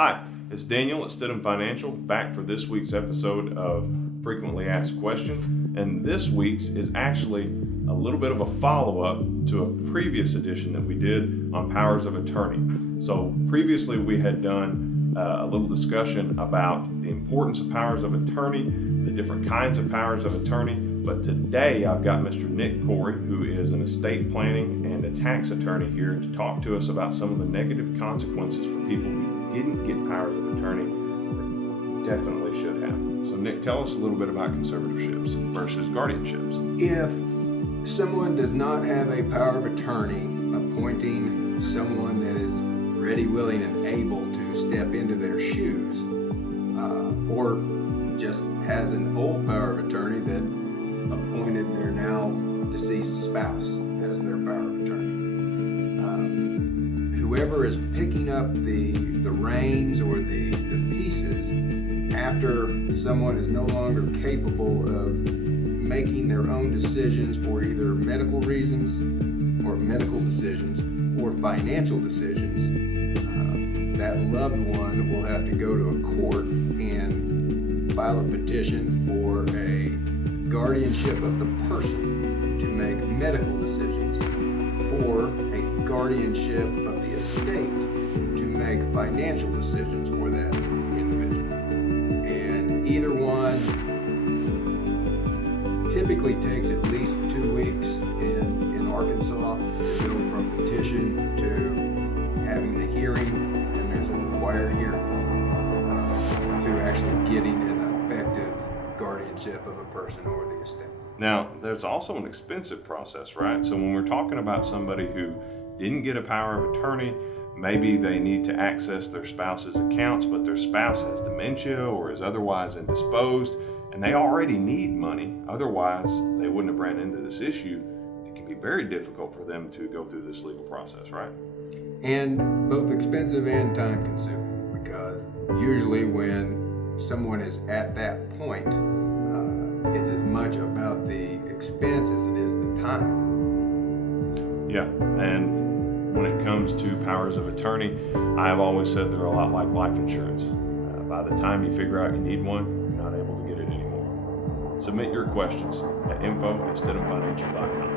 Hi, it's Daniel at Stidham Financial, back for this week's episode of Frequently Asked Questions. And this week's is actually a little bit of a follow-up to a previous edition that we did on powers of attorney. So previously we had done a little discussion about the importance of powers of attorney, the different kinds of powers of attorney. But today I've got Mr. Nick Corey, who is an estate planning and a tax attorney, here to talk to us about some of the negative consequences for people who didn't get powers of attorney but definitely should have. So Nick, tell us a little bit about conservatorships versus guardianships. If someone does not have a power of attorney appointing someone that is ready, willing, and able to step into their shoes, or just has an old power of attorney that appointed their now deceased spouse as their power of attorney, whoever is picking up the reins or the pieces after someone is no longer capable of making their own decisions for either medical reasons or medical decisions or financial decisions, that loved one will have to go to a court and file a petition for a guardianship of the person to make medical decisions, or a guardianship of the estate to make financial decisions for that individual. And either one typically takes at least 2 weeks in Arkansas to go from petition to having the hearing, and there's a required hearing, to actually getting an effective guardianship of a person or the estate. Now, there's also an expensive process, right? So when we're talking about somebody who didn't get a power of attorney, maybe they need to access their spouse's accounts, but their spouse has dementia or is otherwise indisposed, and they already need money, otherwise they wouldn't have ran into this issue. It can be very difficult for them to go through this legal process, right? And both expensive and time consuming, because usually when someone is at that point, it's as much about the expense as it is the time. Yeah, and when it comes to powers of attorney, I've always said they're a lot like life insurance. By the time you figure out you need one, you're not able to get it anymore. Submit your questions at info@stidhamfinancial.com.